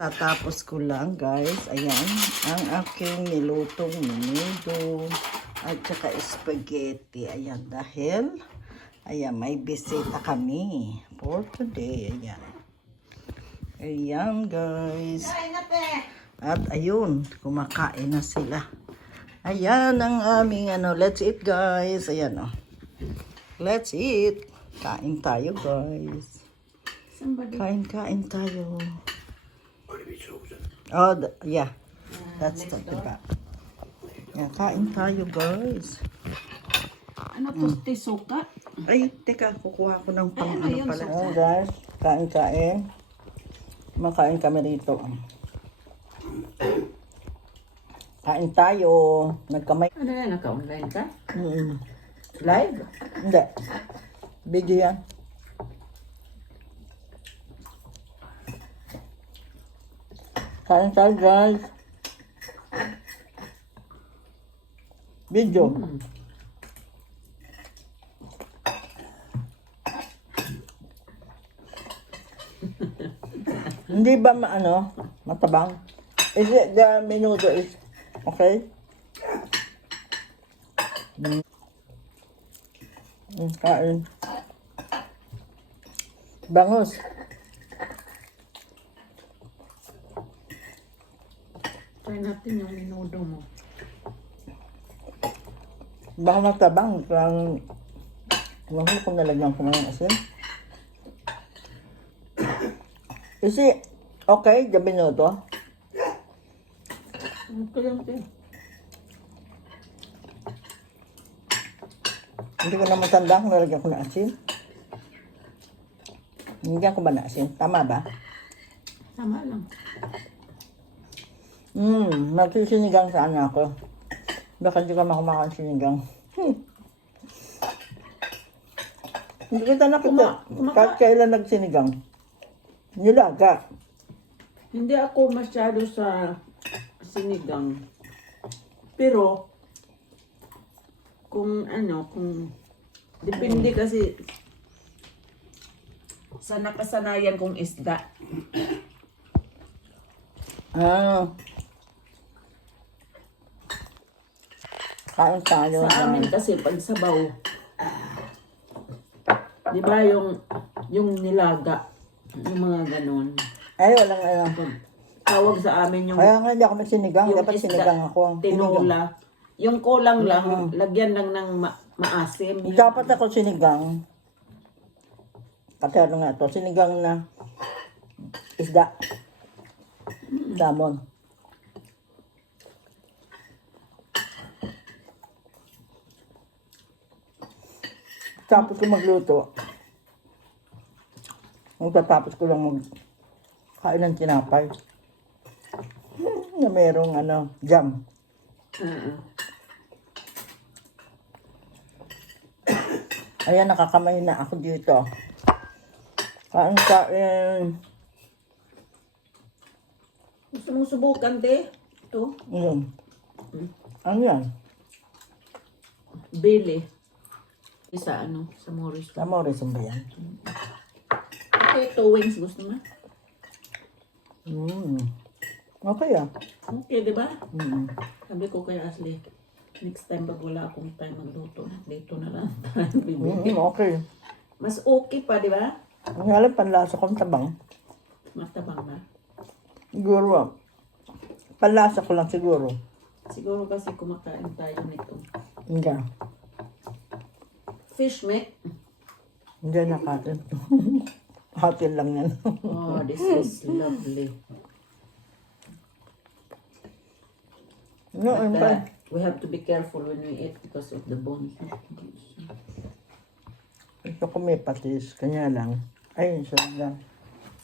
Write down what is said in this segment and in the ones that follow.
Tatapos ko lang guys, ayan, ang aking nilutong menudo at saka spaghetti. Ayan, dahil, ayan, may bisita kami for today. Ayan. Ayan guys. At ayun, kumakain na sila. Ayan ang aming let's eat guys. Ayan let's eat. Kain tayo guys. Kain tayo. Oh, yeah. That's the diba? Yeah, kain tayo, guys. Ano to, tisuka? Ay, teka, kukuha ko ng pang ayun, pala. suka. Ayan, guys. Kain. Makain kami rito. Kain tayo. Nagkamay. Ano yan, naka-online ka? Live? Hindi. Video yan. Kain tayo, guys. Video. Hindi ba matabang? Is it the menudo is okay? Kain. Bangus. Try natin yung minudo mo. Baka matabang. Parang mahal kung nalagyan ko ng asin. Is it okay, the menudo? Ano lang din? Hindi ko na matanda kung nalagyan ko ng asin. Nalagyan ko ba ng asin? Tama ba? Tama lang. Magsisinigang sana ako. Baka di ka makumakain sinigang. Hindi kita nakita. Kahit kailan nagsinigang. Nilaga. Hindi ako masyado sa sinigang. Pero, kung depende kasi sa nakasanayan kong isda. Kain tayo. Sa amin kasi pag sabaw, di ba yung nilaga, yung mga ganon. Ay, walang Tawag sa amin yung Kaya nga hindi ako magsinigang. Dapat isda, sinigang ako. tinola. Yung kulang lang, lagyan lang ng maasim. Dapat ako sinigang. Kasi nga to, sinigang na isda. Salmon. Tapos ko magluto. Magtatapos ko lang kain ng tinapay. Na merong jam. Ayan, nakakamay na ako dito. Kain. Gusto mong subukan, te? Ito? Yun. Ano yan? Bili. Sa sa Morris. Tama rin ba yan? Ito, wings. Gusto mo? Okay Okay, di ba? Mm. Sabi ko kay Ashley, next time pag wala akong time magluto, dito na lang tayo bibili. Okay. Mas okay pa, di ba? Ang alam, panlasa kong tabang. Matabang na. Siguro. Panlasa ko lang siguro. Siguro kasi kumakain tayo nito. Hindi. Fish meat. Hindi nakatin. Hatin lang yan. Oh, this is lovely. No, But, we have to be careful when we eat because of the bones. ito ko may patis. Kanya lang. Ay, isa lang.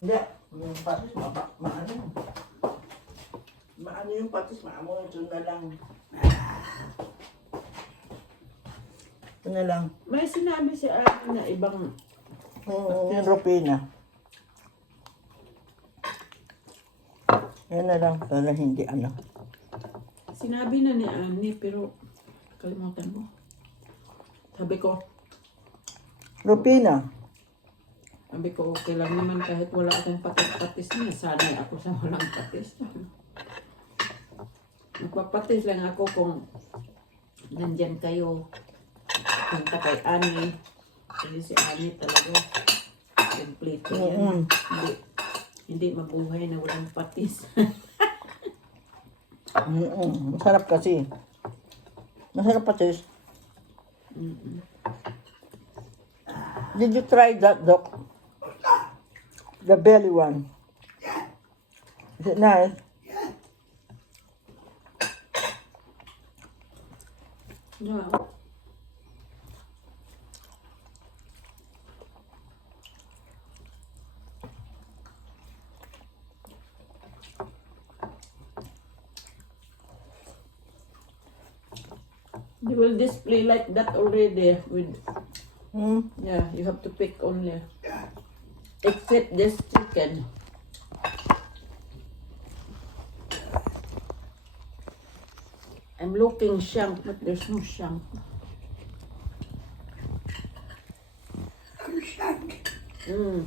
Hindi. Yung patis, maano. Maano yung patis, maamo. Ito na lang. Ito na lang. May sinabi si Ari na ibang Yung Rupina. Yan na lang. Sana hindi sinabi na ni Ani pero kalimutan mo. Sabi ko, Rupina. Sabi ko, okay lang naman kahit wala akong patis-patis niya. Sanay ako sa walang patis. Magpapatis lang ako kung nandyan kayo. Punta kay Ani. Kasi si Ani talaga complete yan. Hindi mabuhay na walang patis. Masarap kasi. Masarap patis. Did you try that, Doc? The belly one. Is it nice? Yeah. You will display like that already with yeah, you have to pick only. Except this chicken. I'm looking shank, but there's no shank. Shank. Mm.